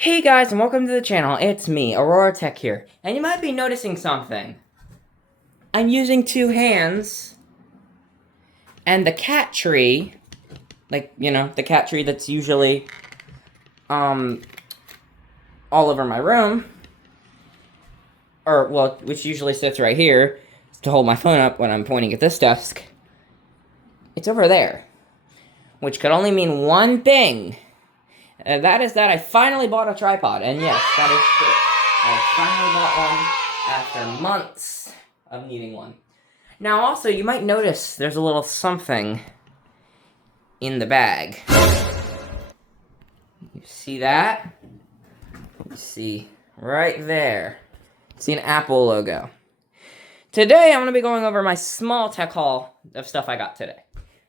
Hey guys, and welcome to the channel. It's me, Aurora Tech here. And you might be noticing something. I'm using two hands. And the cat tree, the cat tree that's usually, all over my room, which usually sits right here to hold my phone up when I'm pointing at this desk. It's over there. Which could only mean one thing. And that is that I finally bought a tripod, and yes, that is true. I finally bought one after months of needing one. Now also, you might notice there's a little something in the bag. You see that? You see right there. See an Apple logo. Today, I'm going to be going over my small tech haul of stuff I got today.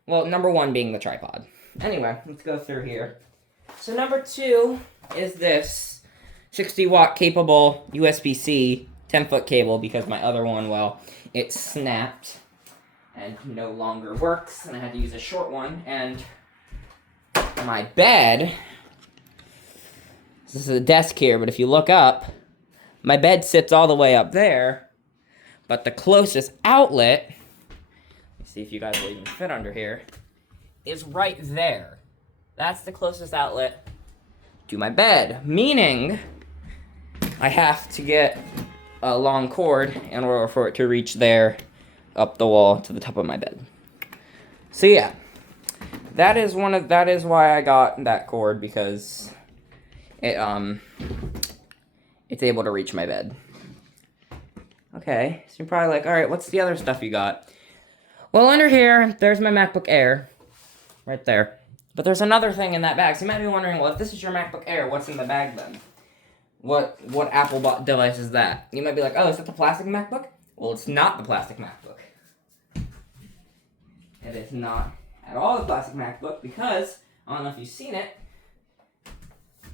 Well, number one being the tripod. Anyway, let's go through here. So number two is this 60-watt capable USB-C 10-foot cable because my other one, well, it snapped and no longer works, and I had to use a short one. And my bed, this is a desk here, but if you look up, my bed sits all the way up there, but the closest outlet, let's see if you guys will even fit under here, is right there. That's the closest outlet to my bed, meaning I have to get a long cord in order for it to reach there, up the wall to the top of my bed. So yeah, that is why I got that cord, because it's able to reach my bed. Okay, so you're probably like, all right, what's the other stuff you got? Well, under here, there's my MacBook Air, right there. But there's another thing in that bag. So you might be wondering, well, if this is your MacBook Air, what's in the bag then? What Apple device is that? You might be like, oh, is that the plastic MacBook? Well, it's not the plastic MacBook. It is not at all the plastic MacBook because, I don't know if you've seen it,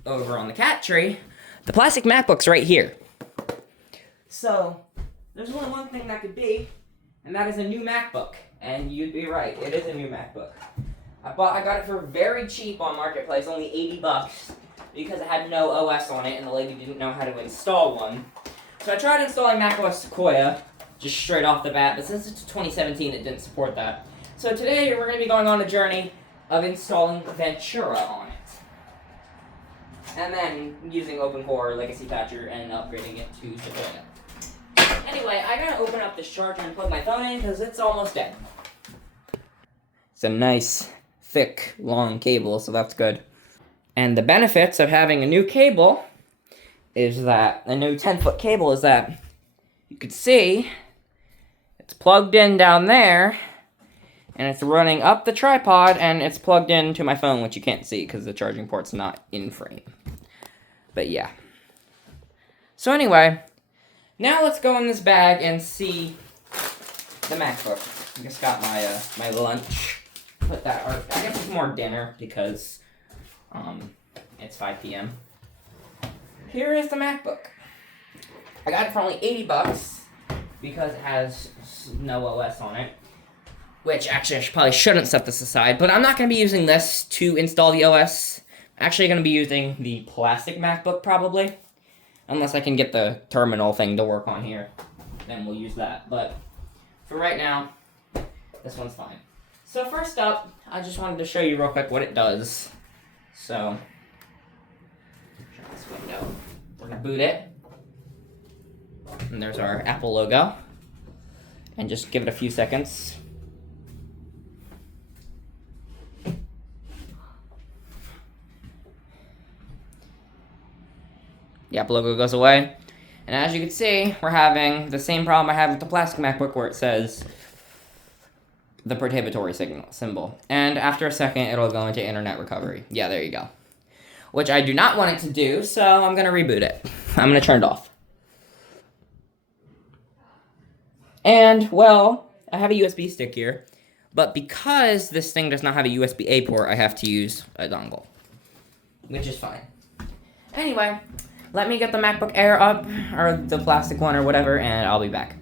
over on the cat tree, the plastic MacBook's right here. So, there's only one thing that could be, and that is a new MacBook. And you'd be right, it is a new MacBook. I got it for very cheap on Marketplace, only $80, because it had no OS on it, and the lady didn't know how to install one. So I tried installing macOS Sequoia, just straight off the bat, but since it's 2017, it didn't support that. So today, we're going to be going on a journey of installing Ventura on it. And then using OpenCore, Legacy Patcher, and upgrading it to Sequoia. Anyway, I gotta open up this charger and plug my phone in, because it's almost dead. It's a nice, thick, long cable, so that's good. And the benefits of having a new cable is that, a new 10-foot cable is that, you can see, it's plugged in down there, and it's running up the tripod, and it's plugged into my phone, which you can't see because the charging port's not in frame. But yeah. So anyway, now let's go in this bag and see the MacBook. I just got my lunch. Put that, or I guess it's more dinner because it's 5 p.m. Here is the MacBook. I got it for only $80 because it has no OS on it. Which actually I probably shouldn't set this aside, but I'm not going to be using this to install the OS. I'm actually going to be using the plastic MacBook probably. Unless I can get the terminal thing to work on here. Then we'll use that. But for right now, this one's fine. So first up, I just wanted to show you real quick what it does. So, shut this window. We're going to boot it. And there's our Apple logo. And just give it a few seconds. The Apple logo goes away. And as you can see, we're having the same problem I have with the plastic MacBook where it says the prohibitory symbol. And after a second, it'll go into internet recovery. Yeah, there you go. Which I do not want it to do, so I'm going to reboot it. I'm going to turn it off. And, well, I have a USB stick here. But because this thing does not have a USB-A port, I have to use a dongle. Which is fine. Anyway, let me get the MacBook Air up, or the plastic one or whatever, and I'll be back.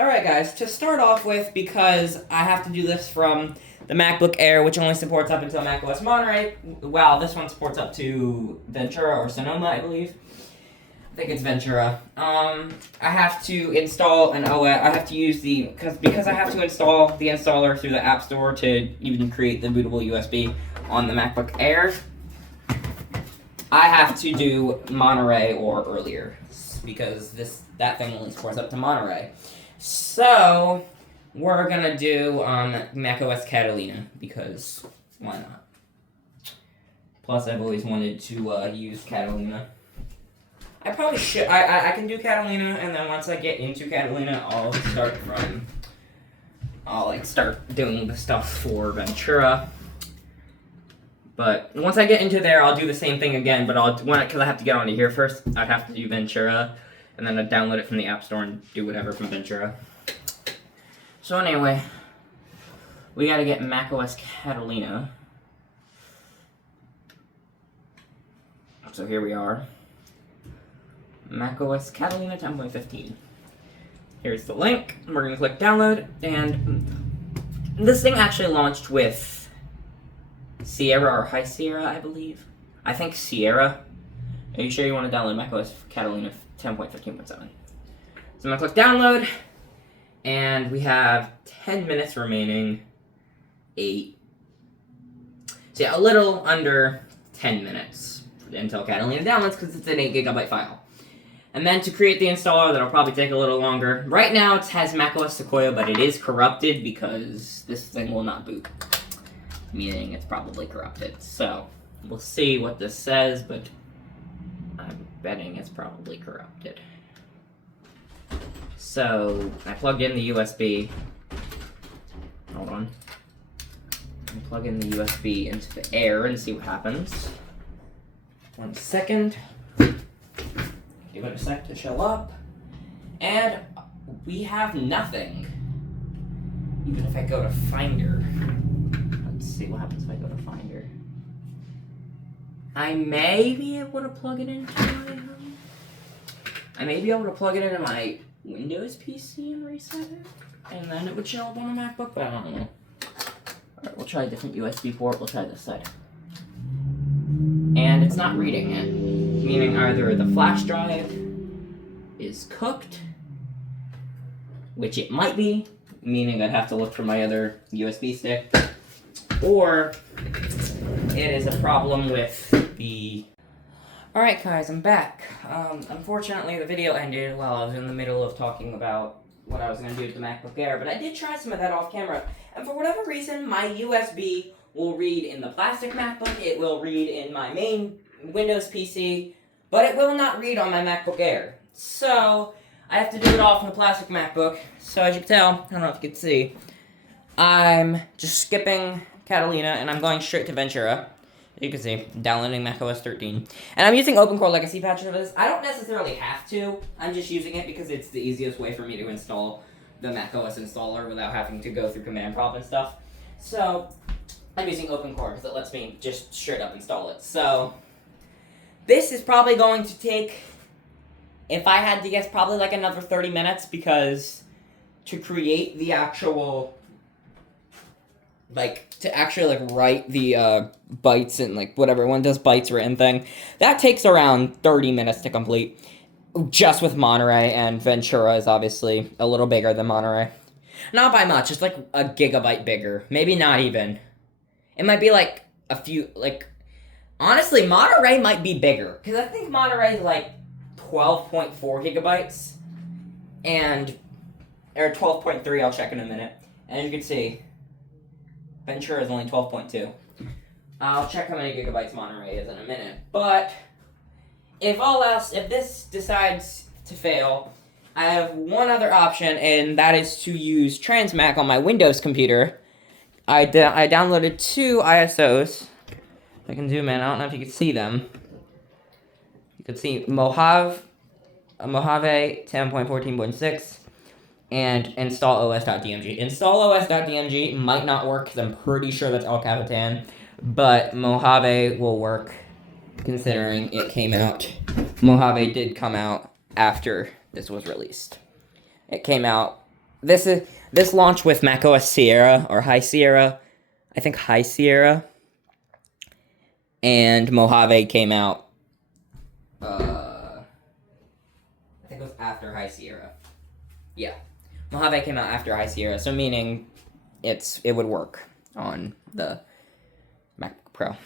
Alright guys, to start off with, because I have to do this from the MacBook Air, which only supports up until macOS Monterey. Wow, this one supports up to Ventura or Sonoma, I believe. I think it's Ventura. I have to install an OS. I have to use because I have to install the installer through the App Store to even create the bootable USB on the MacBook Air. I have to do Monterey or earlier because that thing only supports up to Monterey. So we're gonna do macOS Catalina because why not? Plus, I've always wanted to use Catalina. I probably should. I can do Catalina, and then once I get into Catalina, I'll start doing the stuff for Ventura. But once I get into there, I'll do the same thing again. But because I have to get onto here first, I'd have to do Ventura, and then I'd download it from the App Store and do whatever from Ventura. So anyway, we gotta get macOS Catalina. So here we are. macOS Catalina 10.15. Here's the link. We're going to click download, and this thing actually launched with Sierra or High Sierra, I believe. I think Sierra. Are you sure you want to download macOS Catalina 10.15.7? So I'm going to click download, and we have 10 minutes remaining. 8. So yeah, a little under 10 minutes until Catalina downloads because it's an 8 GB file. And then to create the installer, that'll probably take a little longer. Right now it has macOS Sequoia, but it is corrupted because this thing will not boot. Meaning it's probably corrupted. So we'll see what this says, but I'm betting it's probably corrupted. So I plugged in the USB. Hold on. I plug in the USB into the Air and see what happens. 1 second. Give it a sec to show up. And we have nothing. Even if I go to Finder. Let's see what happens if I go to Finder. I may be able to plug it into my Windows PC and reset it. And then it would show up on a MacBook, but I don't know. Alright, we'll try a different USB port. We'll try this side. And it's not reading it. Meaning either the flash drive is cooked, which it might be, meaning I'd have to look for my other USB stick, or it is a problem with the... Alright guys, I'm back. Unfortunately the video ended while I was in the middle of talking about what I was going to do with the MacBook Air, but I did try some of that off camera, and for whatever reason, my USB will read in the plastic MacBook, it will read in my main Windows PC, but it will not read on my MacBook Air. So, I have to do it all from the plastic MacBook. So as you can tell, I don't know if you can see, I'm just skipping Catalina and I'm going straight to Ventura. You can see, downloading macOS 13. And I'm using OpenCore Legacy Patch for this. I don't necessarily have to, I'm just using it because it's the easiest way for me to install the macOS installer without having to go through command prompt and stuff. So, I'm using OpenCore because it lets me just straight up install it. So, this is probably going to take, if I had to guess, probably like another 30 minutes because to create the actual, to actually write the bytes and whatever, one does bytes written thing, that takes around 30 minutes to complete. Just with Monterey, and Ventura is obviously a little bigger than Monterey. Not by much, it's like a gigabyte bigger. Maybe not even. It might be a few, honestly, Monterey might be bigger. Because I think Monterey is 12.4 gigabytes. Or 12.3, I'll check in a minute. And as you can see, Ventura is only 12.2. I'll check how many gigabytes Monterey is in a minute. But, if this decides to fail, I have one other option, and that is to use Transmac on my Windows computer. I downloaded 2 ISOs. I can zoom in. I don't know if you can see them. You can see Mojave 10.14.6 and installos.dmg. Installos.dmg might not work because I'm pretty sure that's El Capitan, but Mojave will work considering it came out. Mojave did come out after this was released. It came out. This launched with macOS Sierra or High Sierra I think High Sierra and Mojave came out. I think it was after High Sierra. Yeah, Mojave came out after High Sierra, so meaning it would work on the MacBook Pro.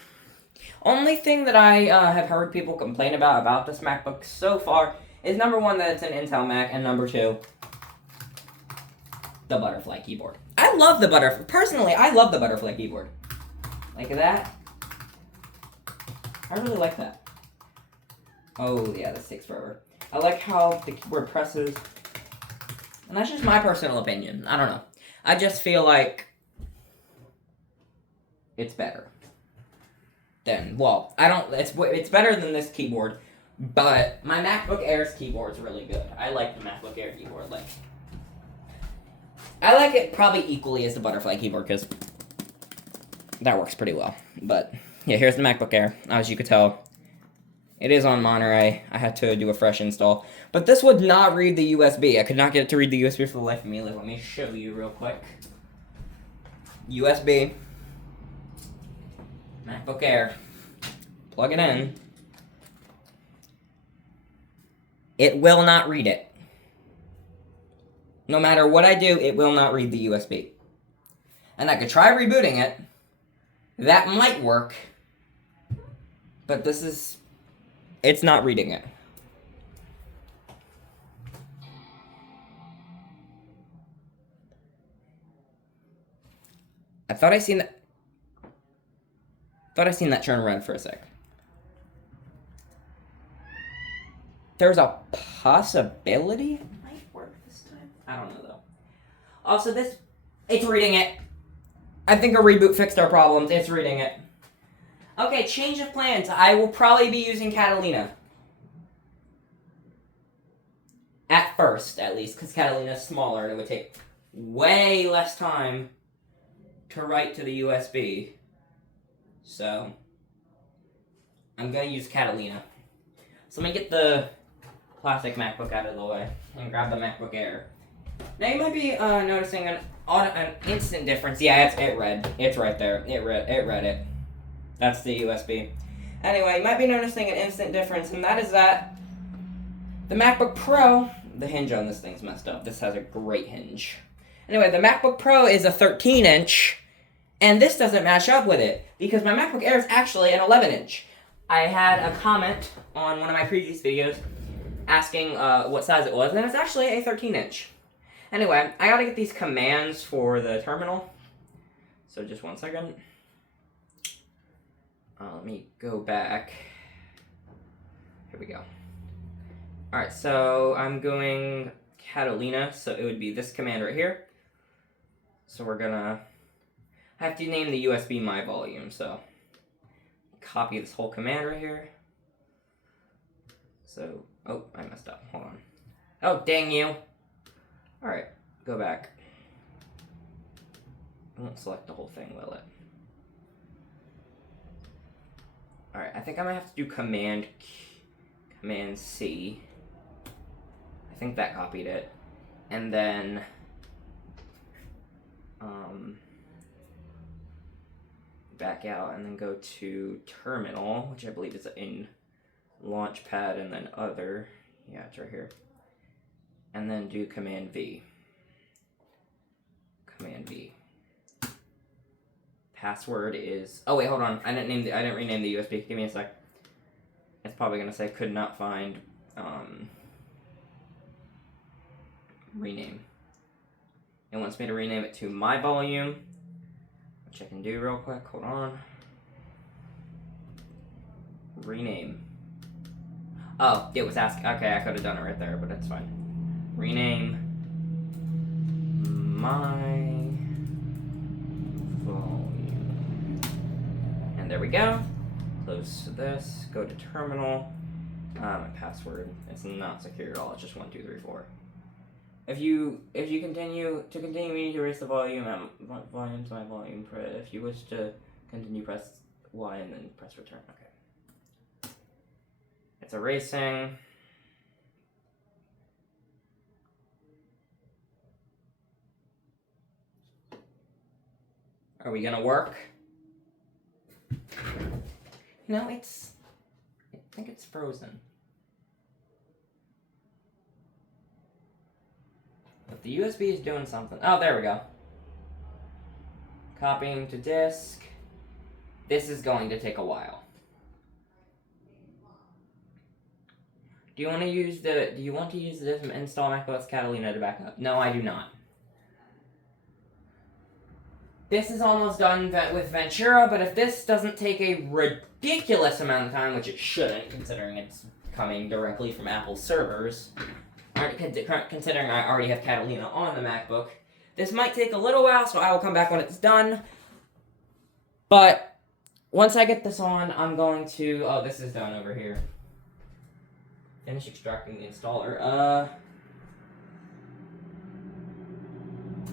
Only thing that I have heard people complain about this MacBook so far is number one, that it's an Intel Mac, and number two, the butterfly keyboard. I love the butterfly. Personally, I love the butterfly keyboard. Like that. I really like that. Oh, yeah, this takes forever. I like how the keyboard presses. And that's just my personal opinion. I don't know. I just feel like it's better. It's better than this keyboard, but my MacBook Air's keyboard is really good. I like the MacBook Air keyboard. I like it probably equally as the butterfly keyboard, because that works pretty well. But yeah, here's the MacBook Air. As you could tell, it is on Monterey. I had to do a fresh install. But this would not read the USB. I could not get it to read the USB for the life of me. Let me show you real quick. USB. MacBook Air. Plug it in. It will not read it. No matter what I do, it will not read the USB. And I could try rebooting it. That might work. But it's not reading it. I thought I seen that turn red for a sec. There's a possibility it might work this time. I don't know, though. Also, it's reading it. I think a reboot fixed our problems. It's reading it. Okay, change of plans. I will probably be using Catalina. At first, at least, because Catalina's smaller and it would take way less time to write to the USB. So, I'm going to use Catalina. So let me get the plastic MacBook out of the way and grab the MacBook Air. Now you might be noticing an instant difference. Yeah, it read. It's right there. It read it. That's the USB. Anyway, you might be noticing an instant difference, and that is that the MacBook Pro, the hinge on this thing's messed up. This has a great hinge. Anyway, the MacBook Pro is a 13-inch, and this doesn't match up with it, because my MacBook Air is actually an 11-inch. I had a comment on one of my previous videos asking what size it was, and it's actually a 13-inch. Anyway, I gotta get these commands for the terminal. So just one second. Let me go back. Here we go. Alright, so I'm going Catalina, so it would be this command right here. So we're gonna have to name the USB my volume, so copy this whole command right here. So, oh, I messed up. Hold on. Oh, dang you. Alright, go back. I won't select the whole thing, will it? Alright, I think I might have to do Command C. I think that copied it. And then back out and then go to Terminal, which I believe is in Launchpad, and then Other. Yeah, it's right here. And then do Command V. Command V. Password is... Oh, wait, hold on. I didn't rename the USB. Give me a sec. It's probably going to say could not find... rename. It wants me to rename it to my volume, which I can do real quick. Hold on. Rename. Oh, it was asking... Okay, I could have done it right there, but it's fine. Rename my volume. And there we go. Close to this. Go to terminal. My password. It's not secure at all. It's just 1, 2, 3, 4. If you continue we need to erase the volume. Volume to my volume. If you wish to continue, press Y and then press return. Okay. It's erasing. Are we gonna work? No, I think it's frozen. But the USB is doing something. Oh, there we go. Copying to disk. This is going to take a while. Do you want to use this to install macOS Catalina to back up? No, I do not. This is almost done with Ventura, but if this doesn't take a ridiculous amount of time, which it shouldn't, considering it's coming directly from Apple's servers, considering I already have Catalina on the MacBook, this might take a little while, so I will come back when it's done. But once I get this on, I'm going to... Oh, this is done over here. Finish extracting the installer.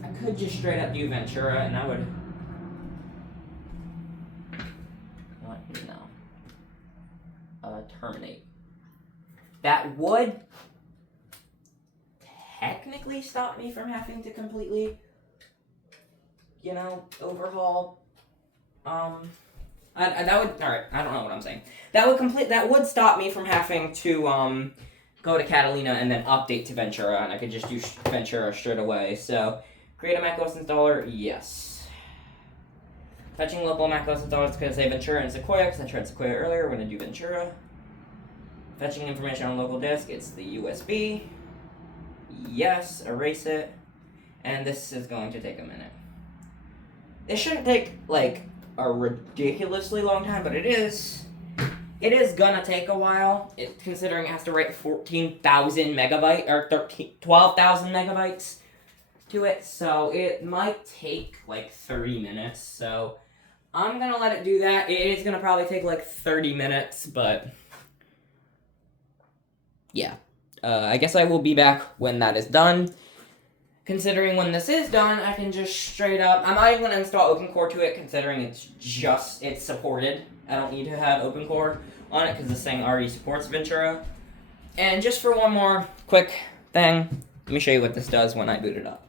I could just straight up do Ventura, and I would... What? No. Terminate. That would technically stop me from having to completely, overhaul. That would. All right, I don't know what I'm saying. That would stop me from having to go to Catalina and then update to Ventura, and I could just do Ventura straight away. So, create a macOS installer. Yes. Fetching local macOS installers. It's going to say Ventura and Sequoia because I tried Sequoia earlier. We're going to do Ventura. Fetching information on local disk. It's the USB. Yes. Erase it. And this is going to take a minute. It shouldn't take a ridiculously long time, but it is gonna take a while, considering it has to write 14,000 megabytes, or 12,000 megabytes to it, so it might take 30 minutes, so I'm gonna let it do that. It is gonna probably take 30 minutes, but yeah. I guess I will be back when that is done. Considering when this is done, I can just straight up... I'm not even going to install OpenCore to it, considering it's supported. I don't need to have OpenCore on it, because this thing already supports Ventura. And just for one more quick thing, let me show you what this does when I boot it up.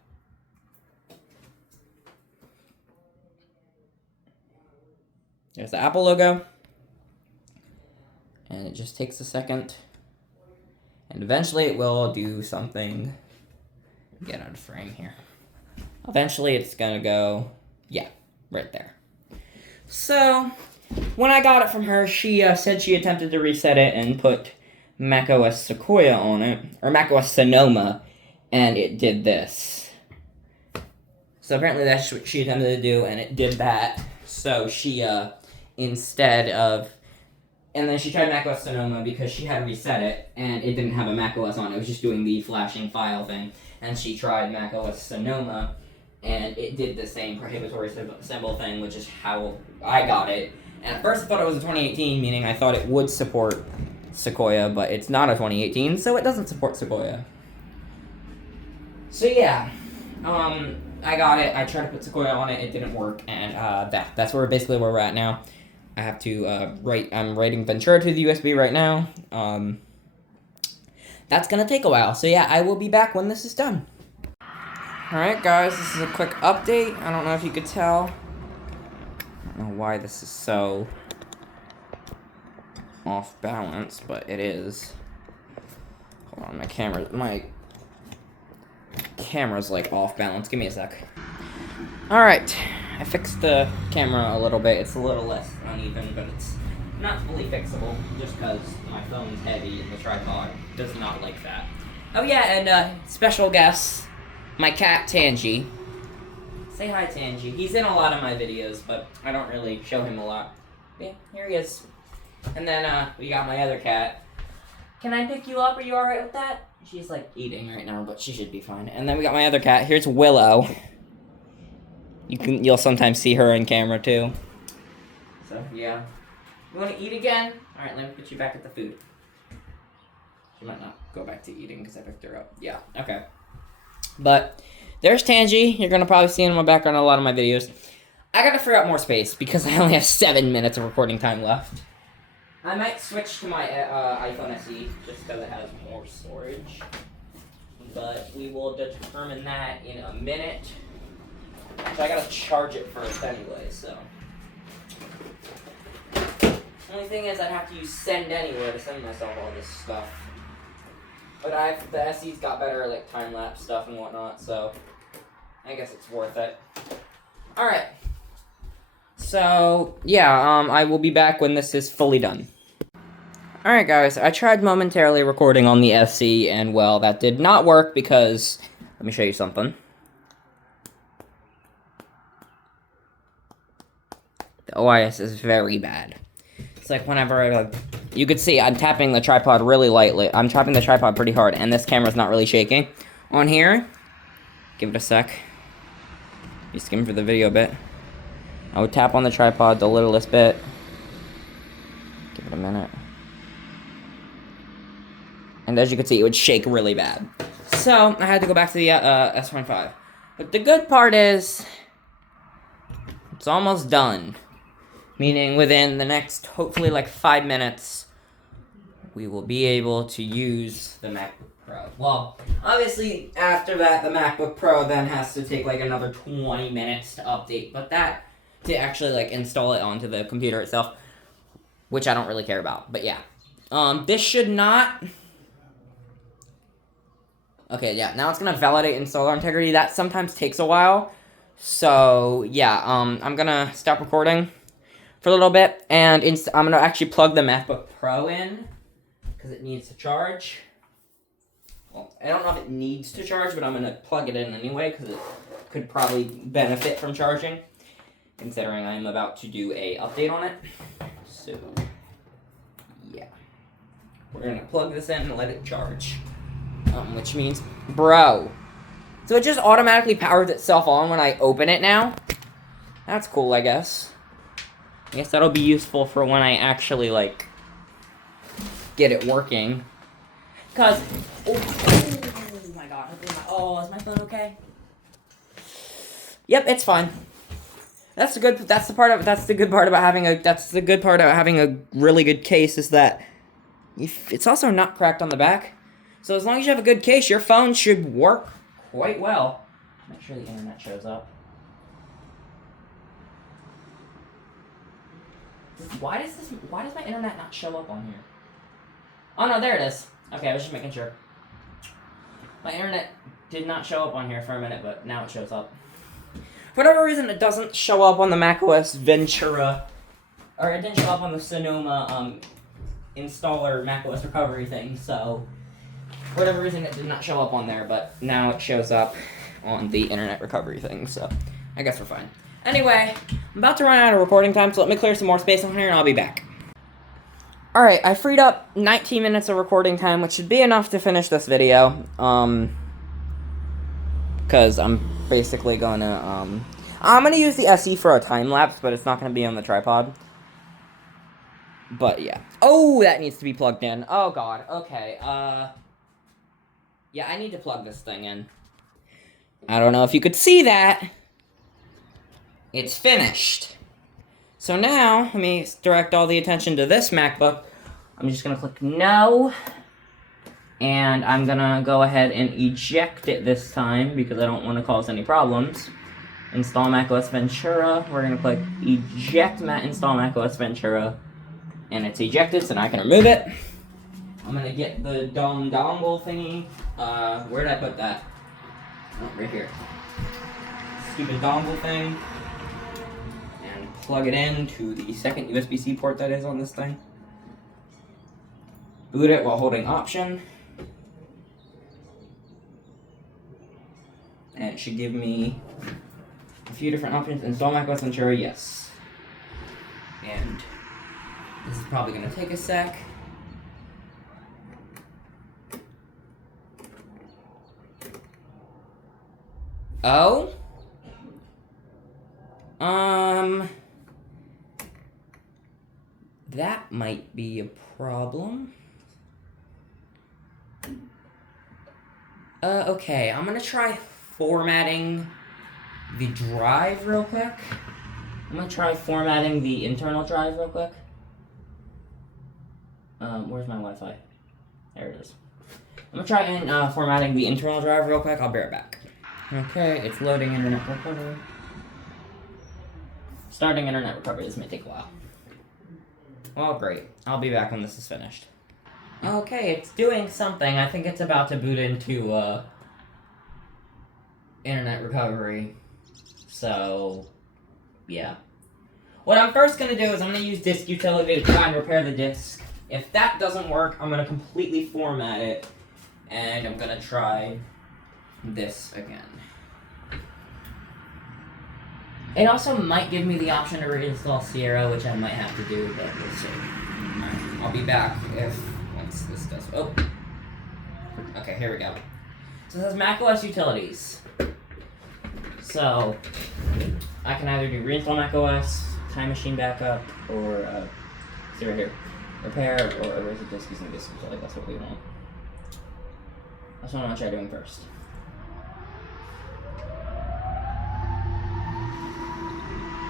There's the Apple logo. And it just takes a second. And eventually it will do something... Get out of frame here. Eventually it's gonna go, yeah, right there. So, when I got it from her, she said she attempted to reset it and put macOS Sequoia on it, or macOS Sonoma, and it did this. So apparently that's what she attempted to do, and it did that. So she, instead of... And then she tried macOS Sonoma because she had reset it, and it didn't have a macOS on it. It was just doing the flashing file thing. And she tried macOS Sonoma, and it did the same prohibitory symbol thing, which is how I got it. And at first I thought it was a 2018, meaning I thought it would support Sequoia, but it's not a 2018, so it doesn't support Sequoia. So yeah, I got it. I tried to put Sequoia on it. It didn't work, and that's basically where we're at now. I have to I'm writing Ventura to the USB right now. That's going to take a while. So yeah, I will be back when this is done. Alright guys, this is a quick update. I don't know if you could tell. I don't know why this is so off balance, but it is. Hold on, my camera's off balance. Give me a sec. Alright, I fixed the camera a little bit. It's a little less uneven, but it's not fully fixable, just because my phone's heavy and the tripod does not like that. Oh yeah, and special guest, my cat Tangy. Say hi, Tangy. He's in a lot of my videos, but I don't really show him a lot. Yeah, here he is. And then we got my other cat. Can I pick you up? Are you alright with that? She's eating right now, but she should be fine. And then we got my other cat. Here's Willow. You'll sometimes see her in camera too. So yeah. You want to eat again? Alright, let me put you back at the food. She might not go back to eating because I picked her up. Yeah, okay. But there's Tangy. You're going to probably see in my background a lot of my videos. I got to figure out more space because I only have 7 minutes of recording time left. I might switch to my iPhone SE just because it has more storage. But we will determine that in a minute. So I gotta charge it first anyway, so. Only thing is I'd have to use send anywhere to send myself all this stuff. But the SE's got better like time-lapse stuff and whatnot, so I guess it's worth it. Alright. So, yeah, I will be back when this is fully done. Alright guys, I tried momentarily recording on the SE, and well, that did not work because, let me show you something. The OIS is very bad. It's like whenever I, you could see I'm tapping the tripod really lightly. I'm tapping the tripod pretty hard, and this camera's not really shaking. On here, give it a sec. You skim for the video a bit. I would tap on the tripod the littlest bit. Give it a minute. And as you can see, it would shake really bad. So, I had to go back to the S25. But the good part is, it's almost done. Meaning within the next, hopefully like 5 minutes, we will be able to use the MacBook Pro. Well, obviously, after that, the MacBook Pro then has to take like another 20 minutes to update. But that, to actually like install it onto the computer itself, which I don't really care about. But yeah. This should not... Okay, yeah, now it's going to validate installer integrity. That sometimes takes a while. So, yeah, I'm going to stop recording for a little bit, and I'm going to actually plug the MacBook Pro in, because it needs to charge. Well, I don't know if it needs to charge, but I'm going to plug it in anyway, because it could probably benefit from charging, considering I'm about to do a update on it. So, yeah. We're going to plug this in and let it charge. Which means, bro. So it just automatically powers itself on when I open it now. That's cool, I guess. I guess that'll be useful for when I actually, like, get it working. Cause, oh my god, is my phone okay? Yep, it's fine. That's the good part about having a really good case is that it's also not cracked on the back. So as long as you have a good case, your phone should work quite well. Make sure the internet shows up. Why does my internet not show up on here? Oh no, there it is. Okay, I was just making sure. My internet did not show up on here for a minute, but now it shows up. For whatever reason, it doesn't show up on the macOS Ventura, or it didn't show up on the Sonoma installer macOS recovery thing, so for whatever reason it did not show up on there, but now it shows up on the internet recovery thing, so I guess we're fine. Anyway, I'm about to run out of recording time, so let me clear some more space on here and I'll be back. Alright, I freed up 19 minutes of recording time, which should be enough to finish this video, because I'm basically gonna, I'm gonna use the SE for a time-lapse, but it's not gonna be on the tripod. But, yeah. Oh, that needs to be plugged in. Oh, God. Okay, yeah, I need to plug this thing in. I don't know if you could see that. It's finished. So now, let me direct all the attention to this MacBook. I'm just gonna click no. And I'm gonna go ahead and eject it this time, because I don't want to cause any problems. Install macOS Ventura. We're gonna click eject install macOS Ventura. And it's ejected, so now I can remove it. I'm gonna get the dongle thingy. Where did I put that? Oh, right here. Stupid dongle thing. And plug it in to the second USB-C port that is on this thing. Boot it while holding Option. And it should give me a few different options. Install macOS Ventura, yes. And this is probably gonna take a sec. Oh? That might be a problem. Okay, I'm gonna try formatting the drive real quick. I'm gonna try formatting the internal drive real quick. Where's my Wi-Fi? There it is. I'm gonna try formatting the internal drive real quick. I'll be right back. Okay, it's loading Internet Recorder. Starting internet recovery, this may take a while. Well, great. I'll be back when this is finished. Okay, it's doing something. I think it's about to boot into, internet recovery. So, yeah. What I'm first going to do is I'm going to use disk utility to try and repair the disk. If that doesn't work, I'm going to completely format it. And I'm going to try this again. It also might give me the option to reinstall Sierra, which I might have to do, but we'll see. Alright, I'll be back once this does. Oh. Okay, here we go. So this is macOS Utilities. So, I can either do reinstall macOS, time machine backup, or, see right here, repair, or erase a disk using disk utility. That's what we want. That's what I'm going to try doing first.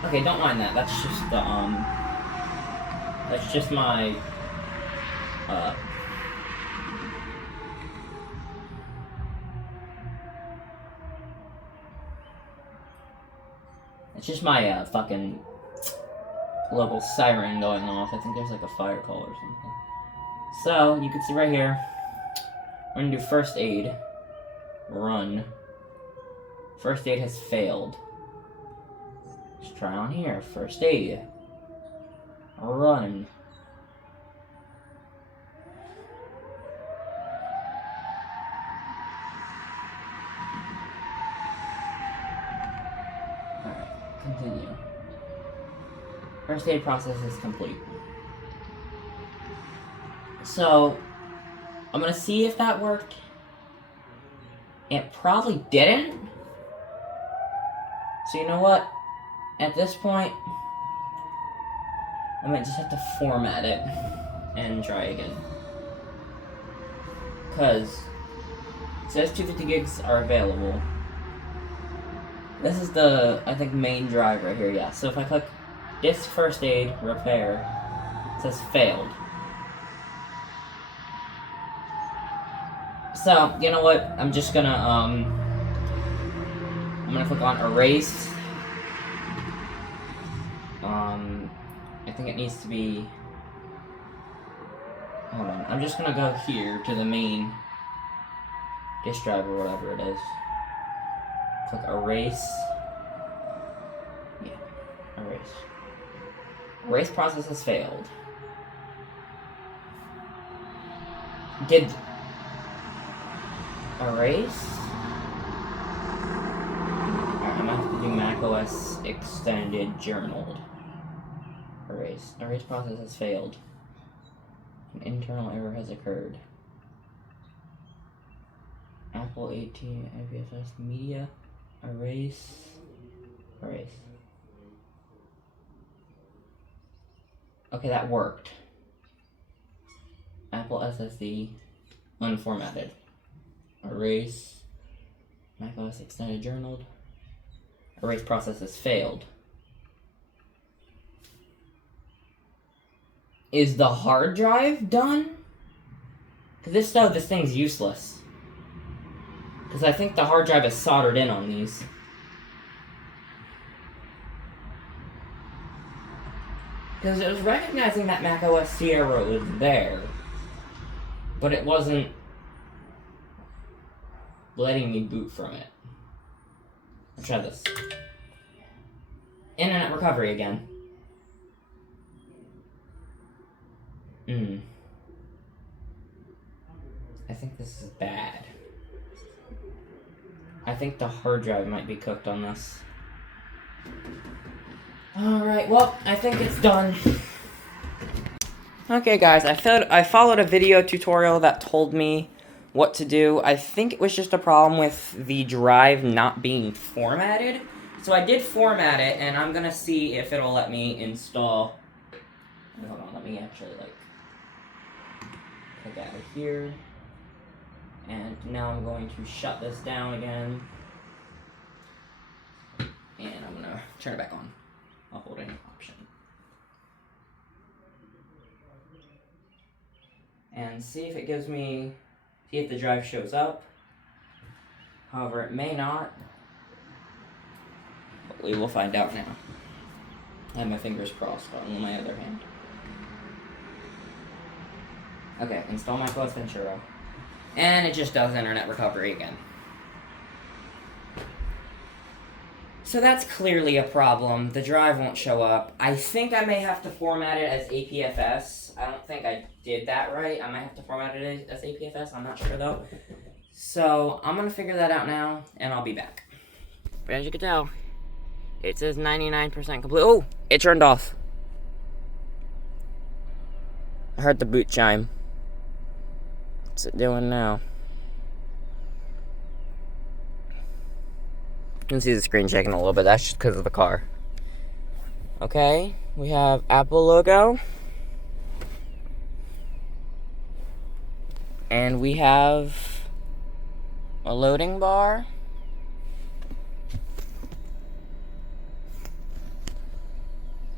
Okay, don't mind that. That's just the, that's just my, it's just my, fucking local siren going off. I think there's like a fire call or something. So, you can see right here, we're gonna do first aid, run. First aid has failed. Let's try on here. First aid. Run. Alright, continue. First aid process is complete. So, I'm gonna see if that worked. It probably didn't. So you know what? At this point, I might just have to format it and try again. Because it says 250 gigs are available. This is the, I think, main drive right here, yeah. So if I click disk first aid, repair, it says failed. So, you know what? I'm just gonna, I'm gonna click on erase. I think it needs to be, hold on, I'm just gonna go here to the main disk drive or whatever it is. Click erase. Yeah, erase. Erase process has failed. Did erase? Alright, I'm gonna have to do macOS extended journaled. Erase. Erase process has failed. An internal error has occurred. Apple 18 IPFS media. Erase. Erase. Okay, that worked. Apple SSD unformatted. Erase. macOS extended journaled. Erase process has failed. Is the hard drive done? Because this thing's useless. Because I think the hard drive is soldered in on these. Because it was recognizing that macOS Sierra was there, but it wasn't letting me boot from it. Let's try this. Internet recovery again. I think this is bad. I think the hard drive might be cooked on this. Alright, well, I think it's done. Okay guys, I followed a video tutorial that told me what to do. I think it was just a problem with the drive not being formatted. So I did format it, and I'm gonna see if it'll let me install. Hold on, let me actually, click out of here. And now I'm going to shut this down again. And I'm gonna turn it back on. I'll hold any option. And see if it gives me, see if the drive shows up. However, it may not. But we will find out now. I have my fingers crossed on my other hand. Okay, install macOS Ventura. And it just does internet recovery again. So that's clearly a problem. The drive won't show up. I think I may have to format it as APFS. I don't think I did that right. I might have to format it as APFS. I'm not sure though. So I'm going to figure that out now, and I'll be back. But as you can tell, it says 99% complete. Oh, it turned off. I heard the boot chime. What's it doing now? You can see the screen shaking a little bit. That's just because of the car. Okay, we have Apple logo. And we have a loading bar.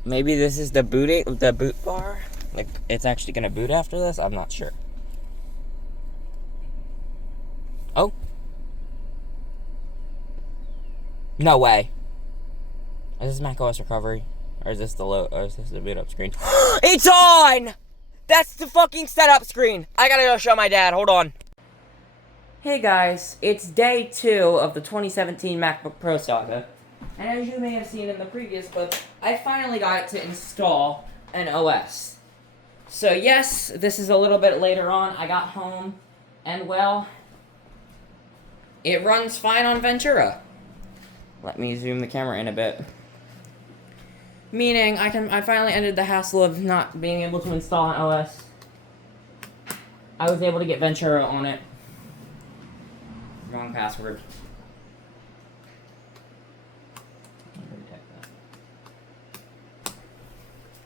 Maybe this is the boot bar. Like, it's actually gonna boot after this? I'm not sure. Oh. No way. Is this macOS recovery? Or is this the boot up screen? It's on! That's the fucking setup screen! I gotta go show my dad, hold on. Hey guys, it's day 2 of the 2017 MacBook Pro Saga. And as you may have seen in the previous clip, I finally got it to install an OS. So yes, this is a little bit later on. I got home, and well, it runs fine on Ventura. Let me zoom the camera in a bit. Meaning, I finally ended the hassle of not being able to install an OS. I was able to get Ventura on it. Wrong password.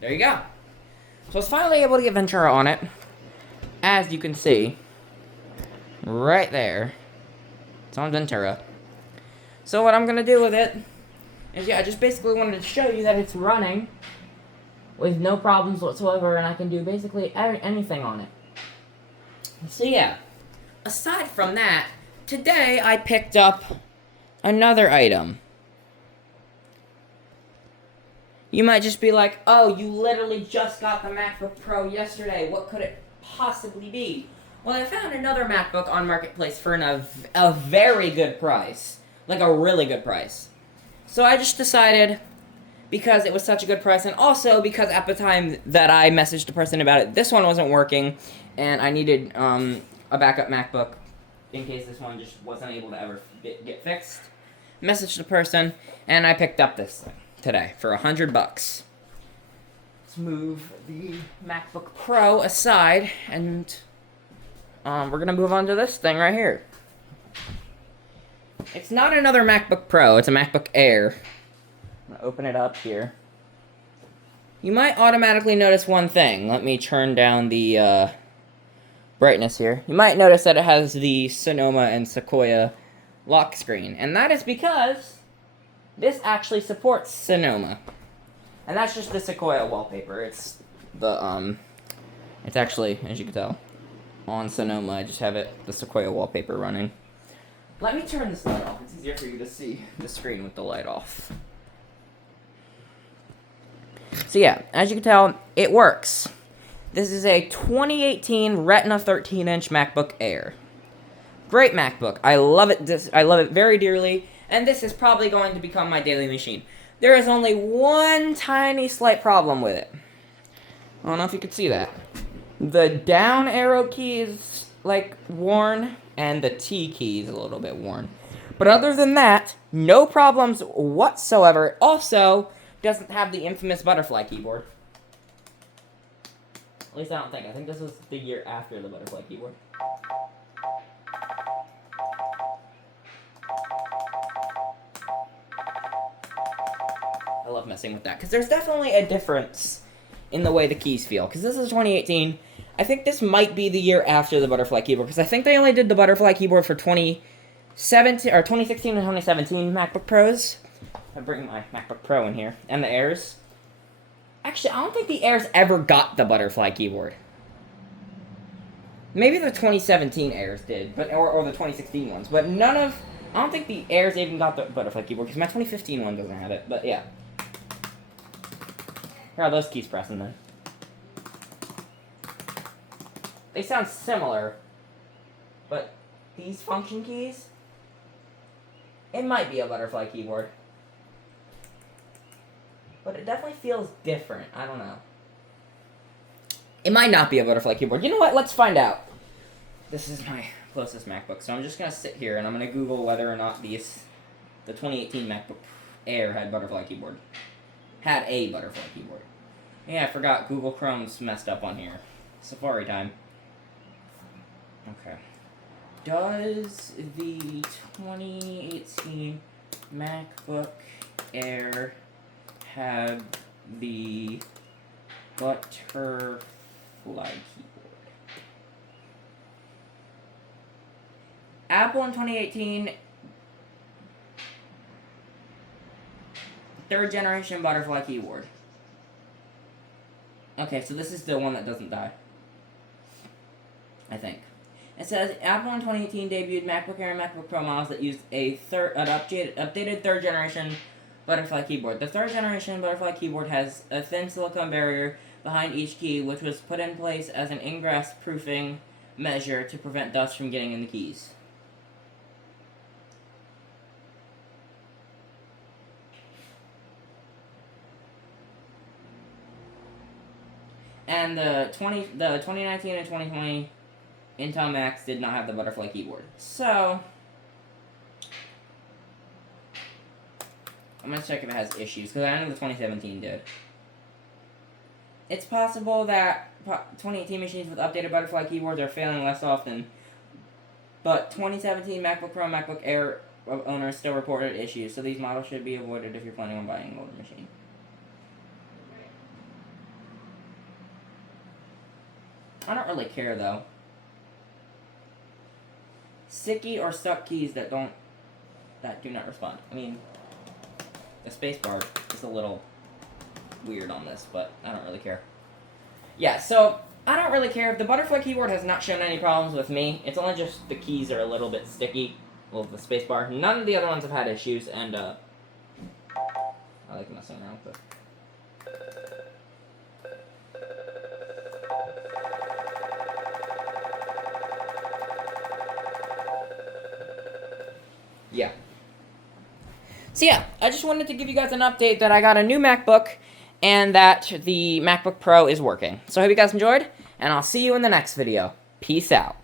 There you go. So I was finally able to get Ventura on it. As you can see, right there, it's on Ventura. So what I'm going to do with it is, I just basically wanted to show you that it's running with no problems whatsoever, and I can do basically anything on it. So yeah, aside from that, today I picked up another item. You might just be like, oh, you literally just got the MacBook Pro yesterday. What could it possibly be? Well, I found another MacBook on Marketplace for a very good price. Like a really good price. So I just decided, because it was such a good price, and also because at the time that I messaged the person about it, this one wasn't working, and I needed a backup MacBook in case this one just wasn't able to ever get fixed. Messaged the person, and I picked up this thing today for $100. Let's move the MacBook Pro aside, and we're gonna move on to this thing right here. It's not another MacBook Pro, it's a MacBook Air. I'm gonna open it up here. You might automatically notice one thing. Let me turn down the brightness here. You might notice that it has the Sonoma and Sequoia lock screen. And that is because this actually supports Sonoma. And that's just the Sequoia wallpaper. It's the, it's actually, as you can tell, on Sonoma. I just have the Sequoia wallpaper running. Let me turn this light off. It's easier for you to see the screen with the light off. So yeah, as you can tell, it works. This is a 2018 Retina 13-inch MacBook Air. Great MacBook. I love it. I love it very dearly, and this is probably going to become my daily machine. There is only one tiny slight problem with it. I don't know if you can see that. The down arrow key is, like, worn, and the T key is a little bit worn. But other than that, no problems whatsoever. It also doesn't have the infamous butterfly keyboard. At least I don't think. I think this was the year after the butterfly keyboard. I love messing with that, because there's definitely a difference in the way the keys feel. Because this is 2018. I think this might be the year after the butterfly keyboard, because I think they only did the butterfly keyboard for 2016 and 2017 MacBook Pros. I bring my MacBook Pro in here, and the Airs. Actually, I don't think the Airs ever got the butterfly keyboard. Maybe the 2017 Airs did, but or the 2016 ones, but none of. I don't think the Airs even got the butterfly keyboard, because my 2015 one doesn't have it. But yeah. Here are those keys pressing then. They sound similar, but these function keys, it might be a butterfly keyboard. But it definitely feels different. I don't know. It might not be a butterfly keyboard. You know what? Let's find out. This is my closest MacBook, so I'm just going to sit here and I'm going to Google whether or not the 2018 MacBook Air had a butterfly keyboard. Yeah, I forgot Google Chrome's messed up on here. Safari time. Okay. Does the 2018 MacBook Air have the butterfly keyboard? Apple in 2018, third generation butterfly keyboard. Okay, so this is the one that doesn't die, I think. It says Apple in 2018 debuted MacBook Air and MacBook Pro models that used an updated third generation butterfly keyboard. The third generation butterfly keyboard has a thin silicone barrier behind each key, which was put in place as an ingress proofing measure to prevent dust from getting in the keys. And the 2019 and 2020 Intel Macs did not have the butterfly keyboard. So I'm going to check if it has issues, because I know the 2017 did. It's possible that 2018 machines with updated butterfly keyboards are failing less often, but 2017 MacBook Pro and MacBook Air owners still reported issues, so these models should be avoided if you're planning on buying an older machine. I don't really care, though. Sticky or stuck keys that do not respond. I mean, the spacebar is a little weird on this, but I don't really care. Yeah, so I don't really care. The butterfly keyboard has not shown any problems with me. It's only just the keys are a little bit sticky. Well, the spacebar. None of the other ones have had issues, and I like messing around with it. Yeah. So yeah, I just wanted to give you guys an update that I got a new MacBook and that the MacBook Pro is working. So I hope you guys enjoyed, and I'll see you in the next video. Peace out.